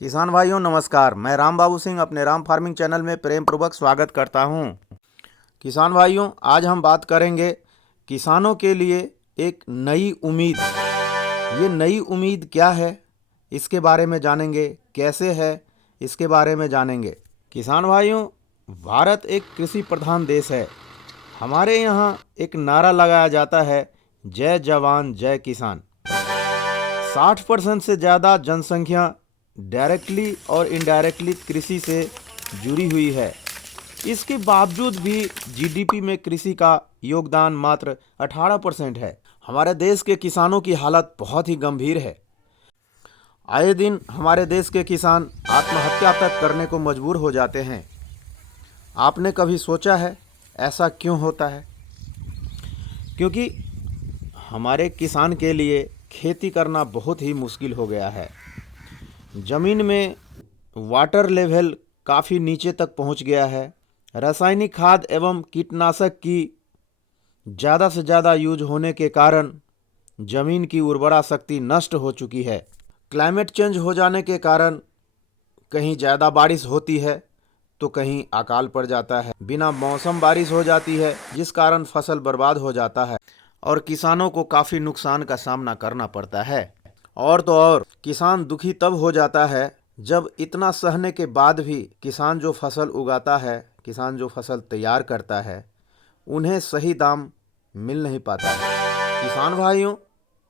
किसान भाइयों नमस्कार। मैं राम बाबू सिंह अपने राम फार्मिंग चैनल में प्रेम पूर्वक स्वागत करता हूं। किसान भाइयों, आज हम बात करेंगे किसानों के लिए एक नई उम्मीद। ये नई उम्मीद क्या है, इसके बारे में जानेंगे। कैसे है, इसके बारे में जानेंगे। किसान भाइयों, भारत एक कृषि प्रधान देश है। हमारे यहाँ एक नारा लगाया जाता है, जय जवान जय किसान। 60% से ज़्यादा जनसंख्या डायरेक्टली और इनडायरेक्टली कृषि से जुड़ी हुई है। इसके बावजूद भी जीडीपी में कृषि का योगदान मात्र 18% है। हमारे देश के किसानों की हालत बहुत ही गंभीर है। आए दिन हमारे देश के किसान आत्महत्या तक करने को मजबूर हो जाते हैं। आपने कभी सोचा है ऐसा क्यों होता है? क्योंकि हमारे किसान के लिए खेती करना बहुत ही मुश्किल हो गया है। ज़मीन में वाटर लेवल काफ़ी नीचे तक पहुंच गया है। रासायनिक खाद एवं कीटनाशक की ज़्यादा से ज़्यादा यूज होने के कारण ज़मीन की उर्वरा शक्ति नष्ट हो चुकी है। क्लाइमेट चेंज हो जाने के कारण कहीं ज़्यादा बारिश होती है तो कहीं अकाल पड़ जाता है। बिना मौसम बारिश हो जाती है, जिस कारण फसल बर्बाद हो जाता है और किसानों को काफ़ी नुकसान का सामना करना पड़ता है। और तो और किसान दुखी तब हो जाता है जब इतना सहने के बाद भी किसान जो फसल उगाता है, किसान जो फसल तैयार करता है, उन्हें सही दाम मिल नहीं पाता है। किसान भाइयों,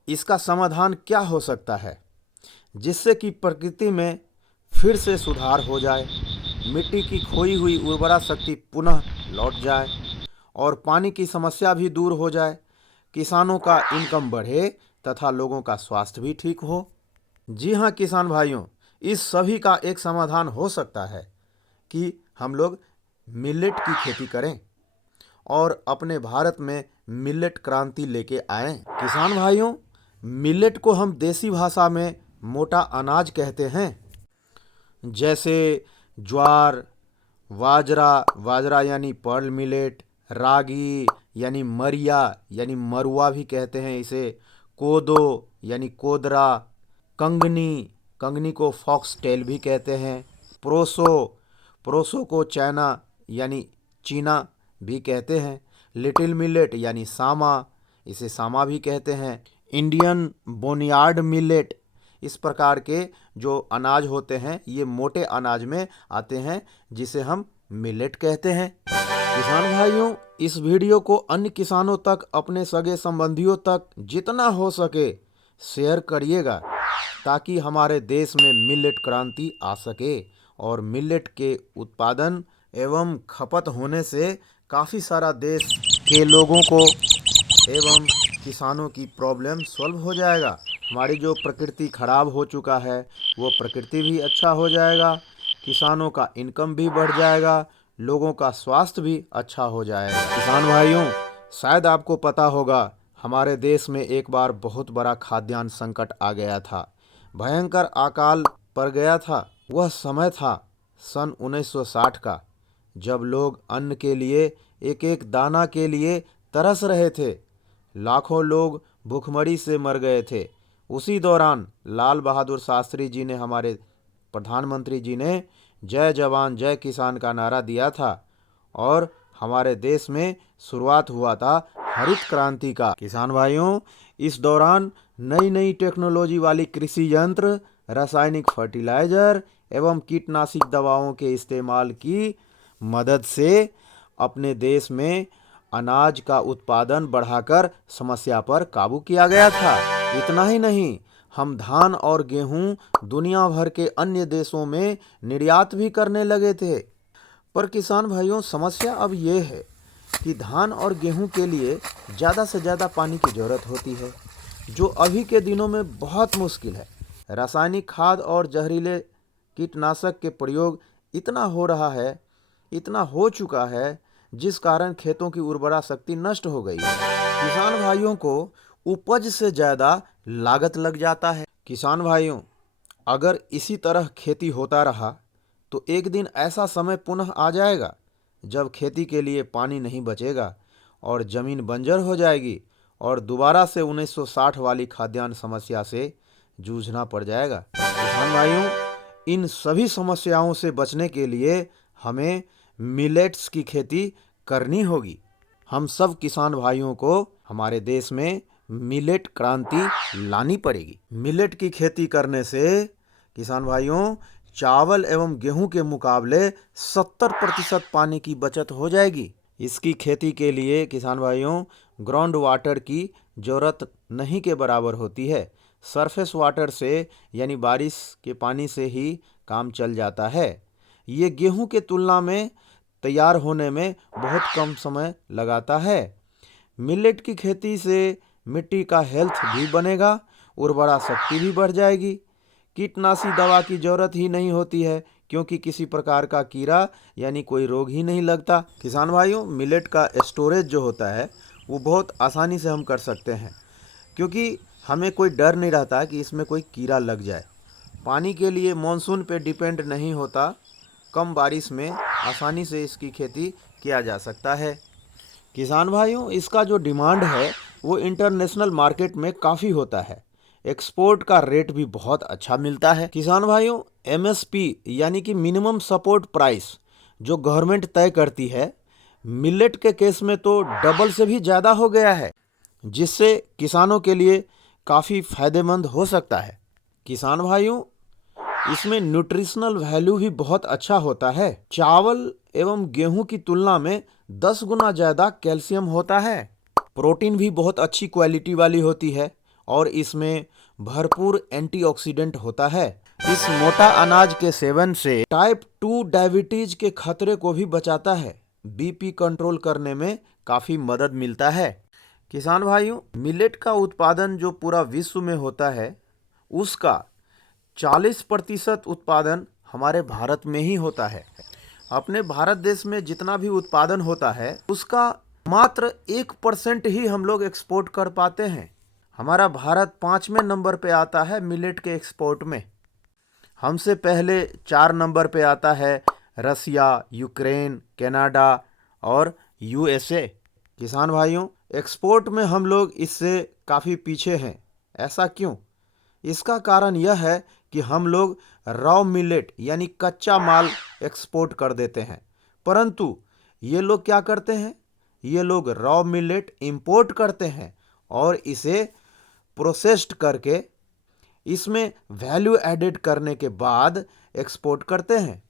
इसका समाधान क्या हो सकता है जिससे कि प्रकृति में फिर से सुधार हो जाए, मिट्टी की खोई हुई उर्वरा शक्ति पुनः लौट जाए और पानी की समस्या भी दूर हो जाए, किसानों का इनकम बढ़े तथा लोगों का स्वास्थ्य भी ठीक हो। जी हाँ किसान भाइयों, इस सभी का एक समाधान हो सकता है कि हम लोग मिलेट की खेती करें और अपने भारत में मिलेट क्रांति लेके आएं। किसान भाइयों, मिलेट को हम देसी भाषा में मोटा अनाज कहते हैं। जैसे ज्वार, बाजरा यानी पर्ल मिलेट, रागी यानी मरिया यानी मरुआ भी कहते हैं इसे, कोदो यानी कोदरा, कंगनी को फॉक्स टेल भी कहते हैं, प्रोसो को चाइना यानी चीना भी कहते हैं, लिटिल मिलेट यानी सामा, इसे सामा भी कहते हैं, इंडियन बोनियार्ड मिलेट। इस प्रकार के जो अनाज होते हैं ये मोटे अनाज में आते हैं, जिसे हम मिलेट कहते हैं। किसान भाइयों, इस वीडियो को अन्य किसानों तक, अपने सगे संबंधियों तक जितना हो सके शेयर करिएगा, ताकि हमारे देश में मिलेट क्रांति आ सके और मिलेट के उत्पादन एवं खपत होने से काफ़ी सारा देश के लोगों को एवं किसानों की प्रॉब्लम सॉल्व हो जाएगा। हमारी जो प्रकृति खराब हो चुका है वो प्रकृति भी अच्छा हो जाएगा, किसानों का इनकम भी बढ़ जाएगा, लोगों का स्वास्थ्य भी अच्छा हो जाएगा। किसान भाइयों, शायद आपको पता होगा, हमारे देश में एक बार बहुत बड़ा खाद्यान्न संकट आ गया था। भयंकर अकाल पड़ गया था। वह समय था सन 1960 का, जब लोग अन्न के लिए, एक एक दाना के लिए तरस रहे थे। लाखों लोग भूखमरी से मर गए थे। उसी दौरान लाल बहादुर शास्त्री जी ने, हमारे प्रधानमंत्री जी ने जय जवान जय किसान का नारा दिया था और हमारे देश में शुरुआत हुआ था हरित क्रांति का। किसान भाइयों, इस दौरान नई नई टेक्नोलॉजी वाली कृषि यंत्र, रासायनिक फर्टिलाइजर एवं कीटनाशक दवाओं के इस्तेमाल की मदद से अपने देश में अनाज का उत्पादन बढ़ाकर समस्या पर काबू किया गया था। इतना ही नहीं, हम धान और गेहूं दुनिया भर के अन्य देशों में निर्यात भी करने लगे थे। पर किसान भाइयों, समस्या अब ये है कि धान और गेहूं के लिए ज़्यादा से ज़्यादा पानी की ज़रूरत होती है, जो अभी के दिनों में बहुत मुश्किल है। रासायनिक खाद और जहरीले कीटनाशक के प्रयोग इतना हो रहा है, इतना हो चुका है, जिस कारण खेतों की उर्वरा शक्ति नष्ट हो गई है। किसान भाइयों को उपज से ज़्यादा लागत लग जाता है। किसान भाइयों, अगर इसी तरह खेती होता रहा तो एक दिन ऐसा समय पुनः आ जाएगा जब खेती के लिए पानी नहीं बचेगा और ज़मीन बंजर हो जाएगी और दोबारा से 1960 वाली खाद्यान्न समस्या से जूझना पड़ जाएगा। किसान भाइयों, इन सभी समस्याओं से बचने के लिए हमें मिलेट्स की खेती करनी होगी। हम सब किसान भाइयों को हमारे देश में मिलेट क्रांति लानी पड़ेगी। मिलेट की खेती करने से किसान भाइयों चावल एवं गेहूं के मुकाबले 70% पानी की बचत हो जाएगी। इसकी खेती के लिए किसान भाइयों ग्राउंड वाटर की जरूरत नहीं के बराबर होती है। सरफेस वाटर से यानी बारिश के पानी से ही काम चल जाता है। ये गेहूं के तुलना में तैयार होने में बहुत कम समय लगाता है। मिलेट की खेती से मिट्टी का हेल्थ भी बनेगा, उर्वरा शक्ति भी बढ़ जाएगी। कीटनाशी दवा की जरूरत ही नहीं होती है क्योंकि किसी प्रकार का कीड़ा यानी कोई रोग ही नहीं लगता। किसान भाइयों मिलेट का स्टोरेज जो होता है वो बहुत आसानी से हम कर सकते हैं क्योंकि हमें कोई डर नहीं रहता कि इसमें कोई कीड़ा लग जाए। पानी के लिए मॉनसून पे डिपेंड नहीं होता, कम बारिश में आसानी से इसकी खेती किया जा सकता है। किसान भाइयों इसका जो डिमांड है वो इंटरनेशनल मार्केट में काफ़ी होता है। एक्सपोर्ट का रेट भी बहुत अच्छा मिलता है। किसान भाइयों एमएसपी यानी कि मिनिमम सपोर्ट प्राइस जो गवर्नमेंट तय करती है, मिलेट के केस में तो डबल से भी ज़्यादा हो गया है, जिससे किसानों के लिए काफ़ी फायदेमंद हो सकता है। किसान भाइयों इसमें न्यूट्रिशनल वैल्यू भी बहुत अच्छा होता है। चावल एवं गेहूं की तुलना में 10 गुना ज़्यादा कैल्शियम होता है। प्रोटीन भी बहुत अच्छी क्वालिटी वाली होती है और इसमें भरपूर एंटीऑक्सीडेंट होता है। इस मोटा अनाज के सेवन से टाइप 2 डायबिटीज के खतरे को भी बचाता है। बीपी कंट्रोल करने में काफ़ी मदद मिलता है। किसान भाइयों मिलेट का उत्पादन जो पूरा विश्व में होता है उसका 40% उत्पादन हमारे भारत में ही होता है। अपने भारत देश में जितना भी उत्पादन होता है उसका मात्र 1% ही हम लोग एक्सपोर्ट कर पाते हैं। हमारा भारत 5वें नंबर पे आता है मिलेट के एक्सपोर्ट में। हमसे पहले 4 नंबर पे आता है रसिया, यूक्रेन, कनाडा और यूएसए। किसान भाइयों एक्सपोर्ट में हम लोग इससे काफ़ी पीछे हैं। ऐसा क्यों? इसका कारण यह है कि हम लोग रॉ मिलेट यानी कच्चा माल एक्सपोर्ट कर देते हैं, परंतु ये लोग क्या करते हैं, ये लोग रॉ मिलेट इंपोर्ट करते हैं और इसे प्रोसेस्ड करके इसमें वैल्यू एडेड करने के बाद एक्सपोर्ट करते हैं।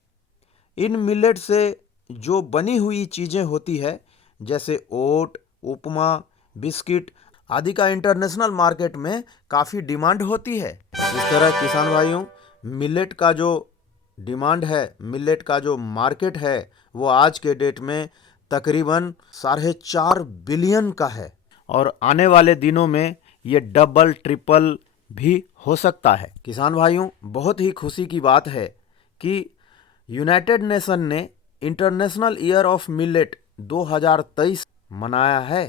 इन मिलेट से जो बनी हुई चीज़ें होती है जैसे ओट, उपमा, बिस्किट आदि का इंटरनेशनल मार्केट में काफ़ी डिमांड होती है। इस तरह किसान भाइयों मिलेट का जो डिमांड है, मिलेट का जो मार्केट है वो आज के डेट में तकरीबन 4.5 बिलियन का है और आने वाले दिनों में ये डबल ट्रिपल भी हो सकता है। किसान भाइयों बहुत ही खुशी की बात है कि यूनाइटेड नेशन ने इंटरनेशनल ईयर ऑफ मिलेट 2023 मनाया है।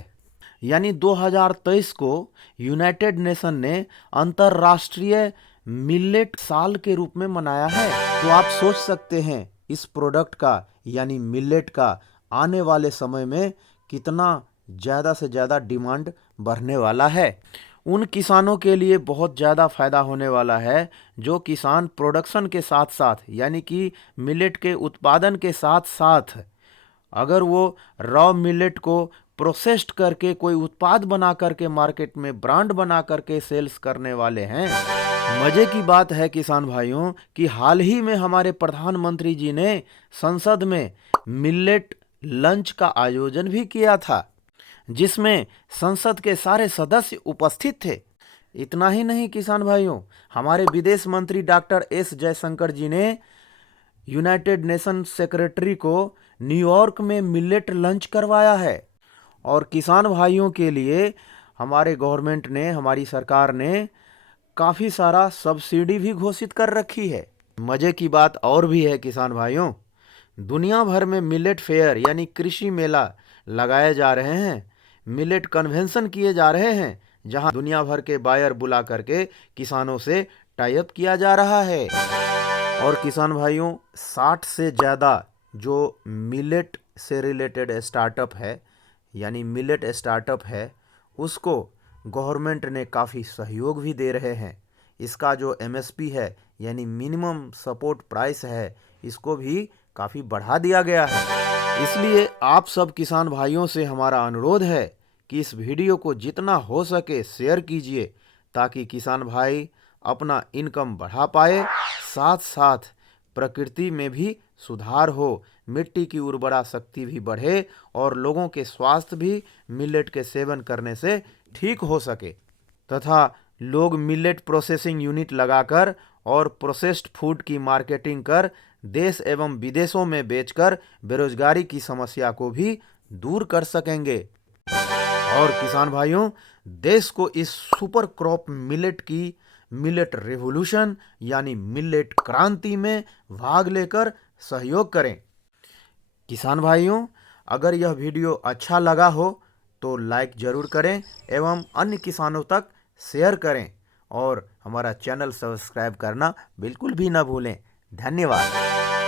यानी 2023 को यूनाइटेड नेशन ने अंतर्राष्ट्रीय मिलेट साल के रूप में मनाया है। तो आप सोच सकते हैं इस प्रोडक्ट का यानी मिलेट का आने वाले समय में कितना ज़्यादा से ज़्यादा डिमांड बढ़ने वाला है। उन किसानों के लिए बहुत ज़्यादा फायदा होने वाला है जो किसान प्रोडक्शन के साथ साथ यानी कि मिलेट के उत्पादन के साथ साथ अगर वो रॉ मिलेट को प्रोसेस्ड करके कोई उत्पाद बना करके मार्केट में ब्रांड बना करके सेल्स करने वाले हैं। मजे की बात है किसान भाइयों कि हाल ही में हमारे प्रधानमंत्री जी ने संसद में मिलेट लंच का आयोजन भी किया था, जिसमें संसद के सारे सदस्य उपस्थित थे। इतना ही नहीं किसान भाइयों, हमारे विदेश मंत्री डॉक्टर एस जयशंकर जी ने यूनाइटेड नेशन सेक्रेटरी को न्यूयॉर्क में मिलेट लंच करवाया है। और किसान भाइयों के लिए हमारे गवर्नमेंट ने, हमारी सरकार ने काफ़ी सारा सब्सिडी भी घोषित कर रखी है। मज़े की बात और भी है किसान भाइयों, दुनिया भर में मिलेट फेयर यानी कृषि मेला लगाए जा रहे हैं, मिलेट कन्वेंशन किए जा रहे हैं, जहां दुनिया भर के बायर बुला करके किसानों से टाई अप किया जा रहा है। और किसान भाइयों 60 से ज़्यादा जो मिलेट से रिलेटेड स्टार्टअप है यानी मिलेट स्टार्टअप है उसको गवर्नमेंट ने काफ़ी सहयोग भी दे रहे हैं। इसका जो एमएसपी है यानी मिनिमम सपोर्ट प्राइस है, इसको भी काफ़ी बढ़ा दिया गया है। इसलिए आप सब किसान भाइयों से हमारा अनुरोध है कि इस वीडियो को जितना हो सके शेयर कीजिए, ताकि किसान भाई अपना इनकम बढ़ा पाए, साथ साथ प्रकृति में भी सुधार हो, मिट्टी की उर्वरा शक्ति भी बढ़े और लोगों के स्वास्थ्य भी मिलेट के सेवन करने से ठीक हो सके, तथा लोग मिलेट प्रोसेसिंग यूनिट लगाकर और प्रोसेस्ड फूड की मार्केटिंग कर देश एवं विदेशों में बेचकर बेरोजगारी की समस्या को भी दूर कर सकेंगे। और किसान भाइयों, देश को इस सुपर क्रॉप मिलेट की मिलेट रेवोल्यूशन यानी मिलेट क्रांति में भाग लेकर सहयोग करें। किसान भाइयों, अगर यह वीडियो अच्छा लगा हो तो लाइक ज़रूर करें एवं अन्य किसानों तक शेयर करें और हमारा चैनल सब्सक्राइब करना बिल्कुल भी ना भूलें। धन्यवाद।